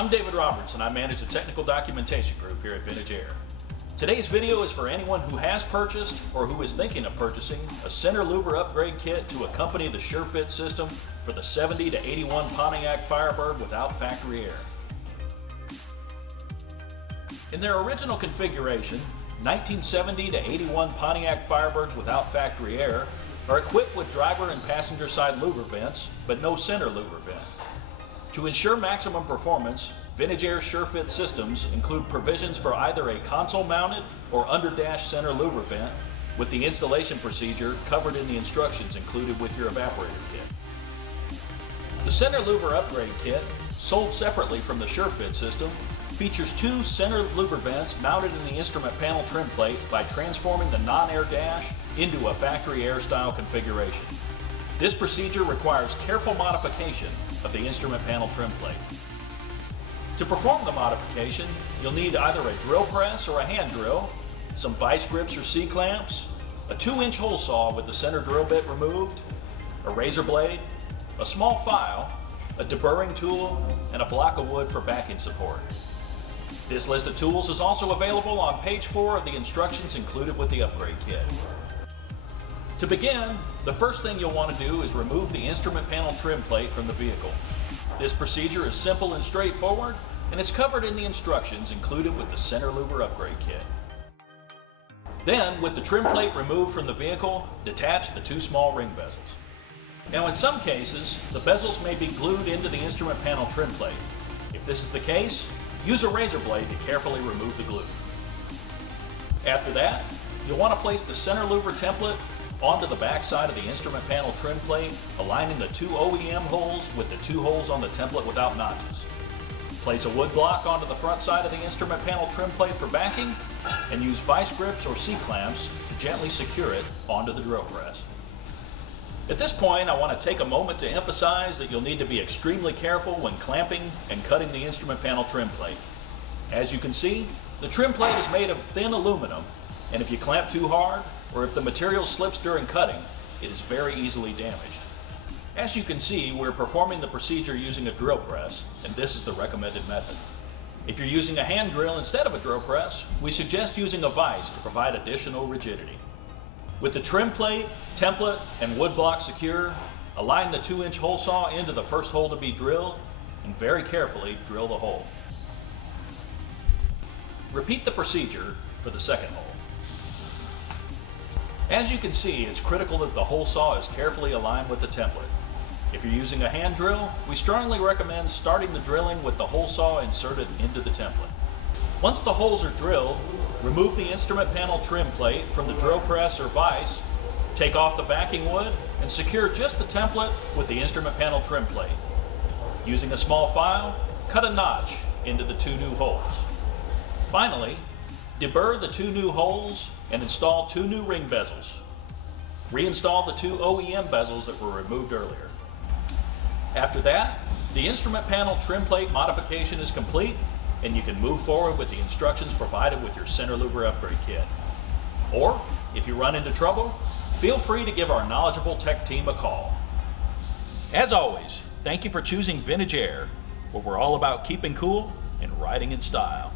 I'm David Roberts and I manage the technical documentation group here at Vintage Air. Today's video is for anyone who has purchased or who is thinking of purchasing a center louver upgrade kit to accompany the SureFit system for the 70 to 81 Pontiac Firebird without factory air. In their original configuration, 1970 to 81 Pontiac Firebirds without factory air are equipped with driver and passenger side louver vents, but no center louver vent. To ensure maximum performance, Vintage Air SureFit systems include provisions for either a console-mounted or under-dash center louver vent, with the installation procedure covered in the instructions included with your evaporator kit. The center louver upgrade kit, sold separately from the SureFit system, features two center louver vents mounted in the instrument panel trim plate by transforming the non-air dash into a factory air style configuration. This procedure requires careful modification of the instrument panel trim plate. To perform the modification, you'll need either a drill press or a hand drill, some vice grips or C-clamps, a 2-inch hole saw with the center drill bit removed, a razor blade, a small file, a deburring tool, and a block of wood for backing support. This list of tools is also available on page 4 of the instructions included with the upgrade kit. To begin, the first thing you'll want to do is remove the instrument panel trim plate from the vehicle. This procedure is simple and straightforward, and it's covered in the instructions included with the center louver upgrade kit. Then, with the trim plate removed from the vehicle, detach the two small ring bezels. Now in some cases, the bezels may be glued into the instrument panel trim plate. If this is the case, use a razor blade to carefully remove the glue. After that, you'll want to place the center louver template onto the back side of the instrument panel trim plate, aligning the two OEM holes with the two holes on the template without notches. Place a wood block onto the front side of the instrument panel trim plate for backing, and use vice grips or C-clamps to gently secure it onto the drill press. At this point, I want to take a moment to emphasize that you'll need to be extremely careful when clamping and cutting the instrument panel trim plate. As you can see, the trim plate is made of thin aluminum, and if you clamp too hard, or if the material slips during cutting, it is very easily damaged. As you can see, we're performing the procedure using a drill press, and this is the recommended method. If you're using a hand drill instead of a drill press, we suggest using a vise to provide additional rigidity. With the trim plate, template, and wood block secure, align the 2-inch hole saw into the first hole to be drilled, and very carefully drill the hole. Repeat the procedure for the second hole. As you can see, it's critical that the hole saw is carefully aligned with the template. If you're using a hand drill, we strongly recommend starting the drilling with the hole saw inserted into the template. Once the holes are drilled, remove the instrument panel trim plate from the drill press or vise, take off the backing wood, and secure just the template with the instrument panel trim plate. Using a small file, cut a notch into the two new holes. Finally, deburr the two new holes and install two new ring bezels. Reinstall the two OEM bezels that were removed earlier. After that, the instrument panel trim plate modification is complete, and you can move forward with the instructions provided with your center louver upgrade kit. Or, if you run into trouble, feel free to give our knowledgeable tech team a call. As always, thank you for choosing Vintage Air, where we're all about keeping cool and riding in style.